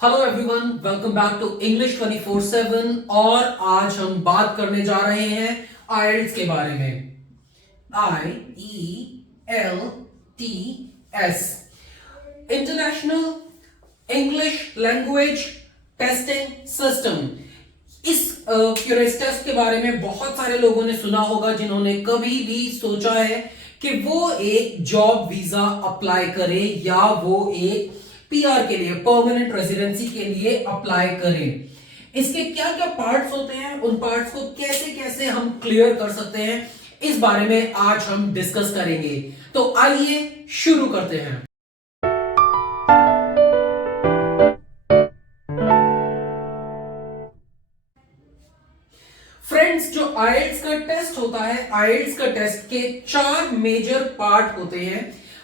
Hello everyone, welcome back to English 24/7। और आज हम बात करने जा रहे हैं आइल्स के बारे में। IELTS, international English language testing system. इस टेस्ट के बारे में बहुत सारे लोगों ने सुना होगा जिन्होंने कभी भी सोचा है कि वो एक जॉब वीजा अप्लाई करे या वो एक पीआर के लिए, परमानेंट रेजिडेंसी के लिए अप्लाई करें। इसके क्या क्या पार्ट्स होते हैं, उन पार्ट्स को कैसे कैसे हम क्लियर कर सकते हैं, इस बारे में आज हम डिस्कस करेंगे। तो आइए शुरू करते हैं। फ्रेंड्स, जो आइल्स का टेस्ट होता है, आइल्स का टेस्ट के 4 मेजर पार्ट होते हैं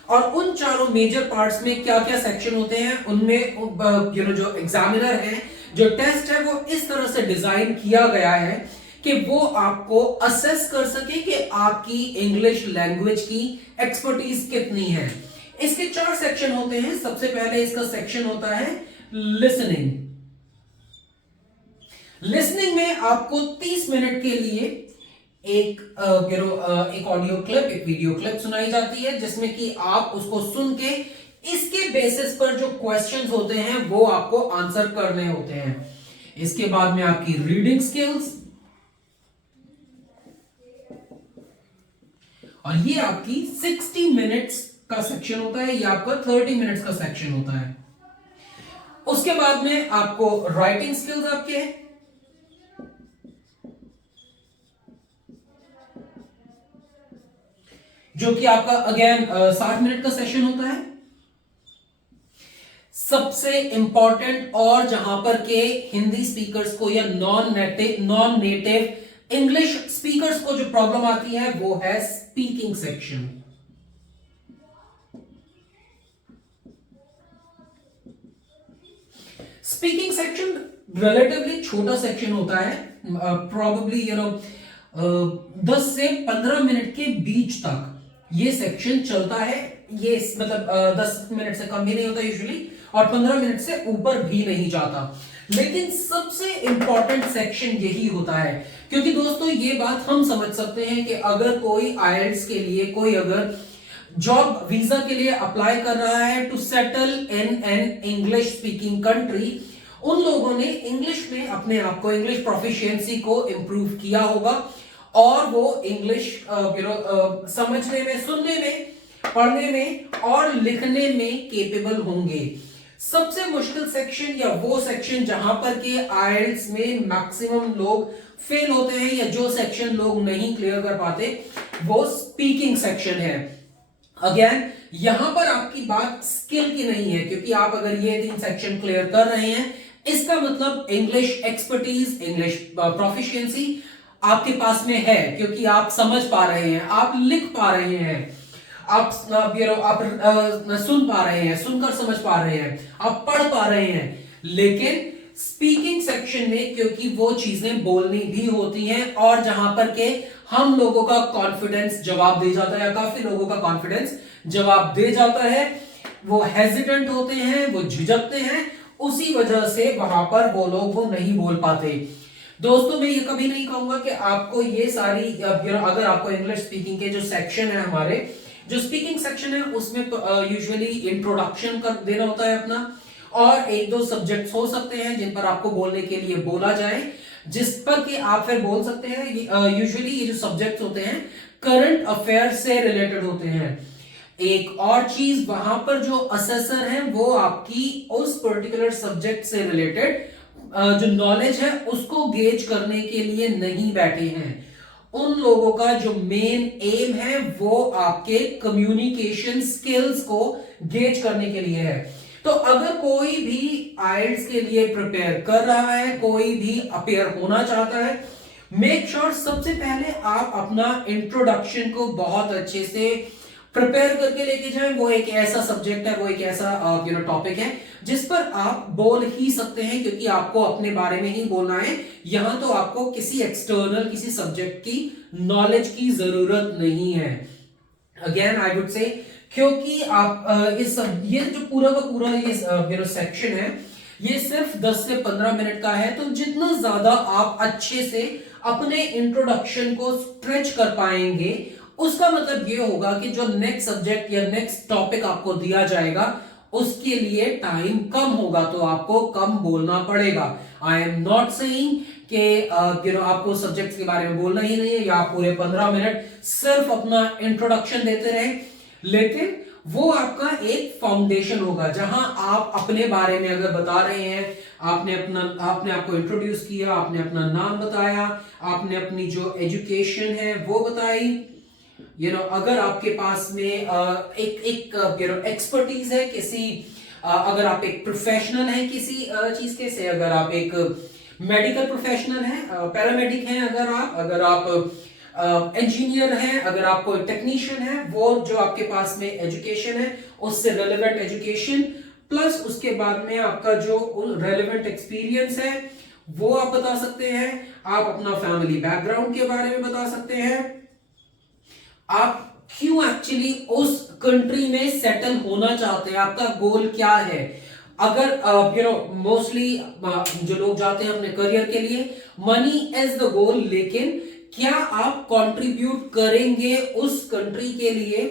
और उन चारों मेजर पार्ट्स में क्या क्या सेक्शन होते हैं, उनमें जो एग्जामिनर है, जो टेस्ट है, वो इस तरह से डिजाइन किया गया है कि वो आपको असेस कर सके कि आपकी इंग्लिश लैंग्वेज की एक्सपर्टीज कितनी है। इसके 4 सेक्शन होते हैं। सबसे पहले इसका सेक्शन होता है लिसनिंग। लिसनिंग में आपको 30 मिनट के लिए एक ऑडियो क्लिप, एक वीडियो क्लिप सुनाई जाती है, जिसमें कि आप उसको सुन के इसके बेसिस पर जो क्वेश्चंस होते हैं वो आपको आंसर करने होते हैं। इसके बाद में आपकी रीडिंग स्किल्स, और ये आपकी 60 मिनट्स का सेक्शन होता है, ये आपका 30 मिनट्स का सेक्शन होता है। उसके बाद में आपको राइटिंग स्किल्स आपके हैं, जो कि आपका अगेन 60 मिनट का सेशन होता है। सबसे इंपॉर्टेंट, और जहां पर के हिंदी स्पीकर्स को या नॉन नेटिव इंग्लिश स्पीकर्स को जो प्रॉब्लम आती है वो है speaking section. Speaking section relatively छोटा सेक्शन होता है, प्रॉबेबली 10 से 15 मिनट के बीच तक ये सेक्शन चलता है। ये मतलब 10 मिनट से कम भी नहीं होता यूजुअली, और 15 मिनट से ऊपर भी नहीं जाता। लेकिन सबसे इंपॉर्टेंट सेक्शन यही होता है, क्योंकि दोस्तों ये बात हम समझ सकते हैं कि अगर कोई आईएलटीएस के लिए, कोई अगर जॉब वीजा के लिए अप्लाई कर रहा है to settle in an English speaking country, उन लोगों ने इंग्लिश में अपने आप को, इंग्लिश प्रोफिशिएंसी को इंप्रूव किया होगा और वो इंग्लिश समझने में, सुनने में, पढ़ने में और लिखने में केपेबल होंगे। सबसे मुश्किल सेक्शन या वो सेक्शन जहां पर के आईएलटीएस में मैक्सिमम लोग फेल होते हैं, या जो सेक्शन लोग नहीं क्लियर कर पाते, वो स्पीकिंग सेक्शन है। अगेन यहां पर आपकी बात स्किल की नहीं है, क्योंकि आप अगर ये 3 सेक्शन क्लियर कर रहे हैं, इसका मतलब इंग्लिश एक्सपर्टीज, इंग्लिश प्रोफिशिएंसी आपके पास में है, क्योंकि आप समझ पा रहे हैं, आप लिख पा रहे हैं, आप सुन पा रहे हैं, सुनकर समझ पा रहे हैं, आप पढ़ पा रहे हैं। लेकिन स्पीकिंग सेक्शन में क्योंकि वो चीजें बोलनी भी होती हैं, और जहां पर के हम लोगों का कॉन्फिडेंस जवाब दे जाता है, काफी लोगों का कॉन्फिडेंस जवाब दे जाता है, वो हेजिटेंट होते हैं, वो झिझकते हैं, उसी वजह से वहां पर वो लोग वो नहीं बोल पाते। दोस्तों, मैं ये कभी नहीं कहूंगा कि आपको ये सारी, अगर आपको इंग्लिश स्पीकिंग के जो सेक्शन है, हमारे जो स्पीकिंग सेक्शन है, उसमें यूजुअली इंट्रोडक्शन कर देना होता है अपना, और 1-2 सब्जेक्ट्स हो सकते हैं जिन पर आपको बोलने के लिए बोला जाए, जिस पर कि आप फिर बोल सकते हैं। यूजुअली ये जो सब्जेक्ट्स होते हैं करंट अफेयर से रिलेटेड होते हैं। एक और चीज, वहां पर जो असेसर है वो आपकी उस पर्टिकुलर सब्जेक्ट से रिलेटेड जो नॉलेज है उसको गेज करने के लिए नहीं बैठे हैं। उन लोगों का जो मेन एम है वो आपके कम्युनिकेशन स्किल्स को गेज करने के लिए है। तो अगर कोई भी आईएलटीएस के लिए प्रिपेयर कर रहा है, कोई भी अपेयर होना चाहता है, मेक श्योर सबसे पहले आप अपना इंट्रोडक्शन को बहुत अच्छे से प्रिपेयर करके लेके जाएं। वो एक ऐसा सब्जेक्ट है, वो एक ऐसा टॉपिक है जिस पर आप बोल ही सकते हैं, क्योंकि आपको अपने बारे में ही बोलना है। यहां तो आपको किसी एक्सटर्नल, किसी सब्जेक्ट की नॉलेज की जरूरत नहीं है। अगेन आई वुड से, क्योंकि आप ये जो पूरा का पूरा ये सेक्शन है, ये सिर्फ 10 से 15 मिनट का है, तो जितना ज्यादा आप अच्छे से अपने इंट्रोडक्शन को स्ट्रेच कर पाएंगे, उसका मतलब ये होगा कि जो नेक्स्ट सब्जेक्ट या नेक्स्ट टॉपिक आपको दिया जाएगा उसके लिए टाइम कम होगा, तो आपको कम बोलना पड़ेगा। आई एम नॉट सेइंग कि आपको सब्जेक्ट के बारे में बोलना ही नहीं है या आप पूरे 15 मिनट सिर्फ अपना इंट्रोडक्शन देते रहे, लेकिन वो आपका एक फाउंडेशन होगा जहां आप अपने बारे में अगर बता रहे हैं, आपने आपको इंट्रोड्यूस किया, आपने अपना नाम बताया, आपने अपनी जो एजुकेशन है वो बताई, अगर आपके पास में एक एक्सपर्टीज है किसी, अगर आप एक प्रोफेशनल है किसी चीज के से, अगर आप एक मेडिकल प्रोफेशनल है, पैरामेडिक हैं, अगर आप इंजीनियर हैं, अगर आप कोई टेक्नीशियन है, वो जो आपके पास में एजुकेशन है उससे रेलेवेंट एजुकेशन प्लस उसके बाद में आपका जो रेलेवेंट एक्सपीरियंस है वो आप बता सकते हैं। आप अपना फैमिली बैकग्राउंड के बारे में बता सकते हैं, आप क्यों एक्चुअली उस कंट्री में सेटल होना चाहते हैं, आपका गोल क्या है। अगर मोस्टली जो लोग जाते हैं अपने करियर के लिए, मनी इज द गोल, लेकिन क्या आप कंट्रीब्यूट करेंगे उस कंट्री के लिए,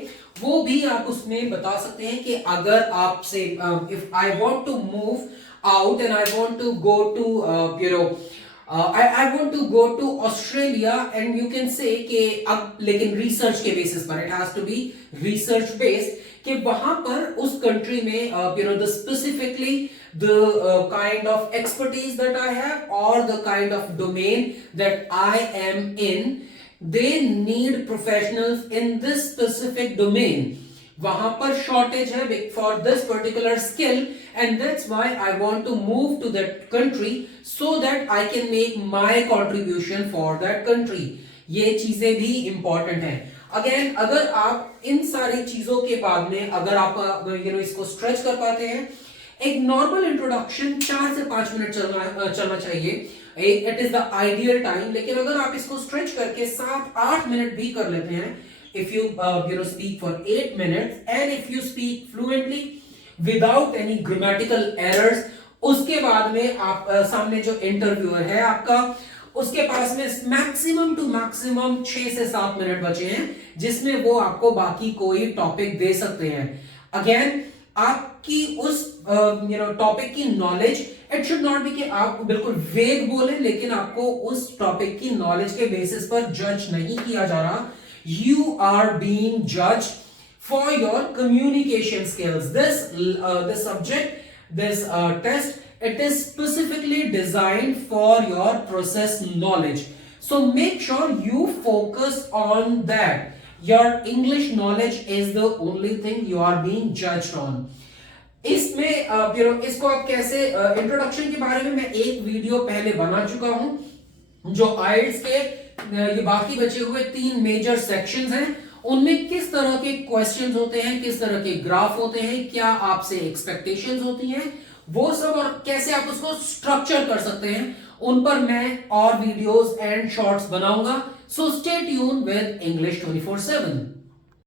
वो भी आप उसमें बता सकते हैं। कि अगर आपसे if I want to move out and I want to go to I want to go to Australia, and you can say कि अब लेकिन रिसर्च के बेसिस पर, it has to be research based, कि वहां पर उस कंट्री में the specifically the kind of expertise that I have or the kind of domain that I am in, they need professionals in this specific domain. वहां पर shortage है for this particular skill, and that's why I want to move to that country so that I can make my contribution for that country. ये चीजें भी important हैं। Again, अगर आप इन सारी चीजों के बाद में अगर आप इसको स्ट्रेच कर पाते हैं, एक नॉर्मल इंट्रोडक्शन 4 से 5 मिनट चलना चाहिए, it is the ideal time. लेकिन अगर आप इसको स्ट्रेच करके 7-8 मिनट भी कर लेते हैं, if you speak for 8 minutes and if you speak fluently without any grammatical errors, उसके बाद में आप सामने जो इंटरव्यूअर है आपका, उसके पास में मैक्सिमम टू मैक्सिमम 6 से 7 मिनट बचे हैं जिसमें वो आपको बाकी कोई टॉपिक दे सकते हैं। अगेन, आपकी उस टॉपिक की knowledge, it should not be कि आप बिल्कुल वेग बोले, लेकिन आपको उस टॉपिक की नॉलेज के बेसिस पर जज नहीं किया जा रहा। You are being judged for your communication skills. This subject, this test, it is specifically designed for your process knowledge. So make sure you focus on that. Your English knowledge is the only thing you are being judged on. इसमें इसको आप कैसे, introduction के बारे में मैं एक video पहले बना चुका हूं, जो आइल्स के ये बाकी बचे हुए 3 मेजर सेक्शंस हैं, उनमें किस तरह के क्वेश्चंस होते हैं, किस तरह के ग्राफ होते हैं, क्या आपसे एक्सपेक्टेशंस होती हैं, वो सब, और कैसे आप उसको स्ट्रक्चर कर सकते हैं, उन पर मैं और वीडियोस एंड शॉर्ट्स बनाऊंगा। So stay tune with English 24/7।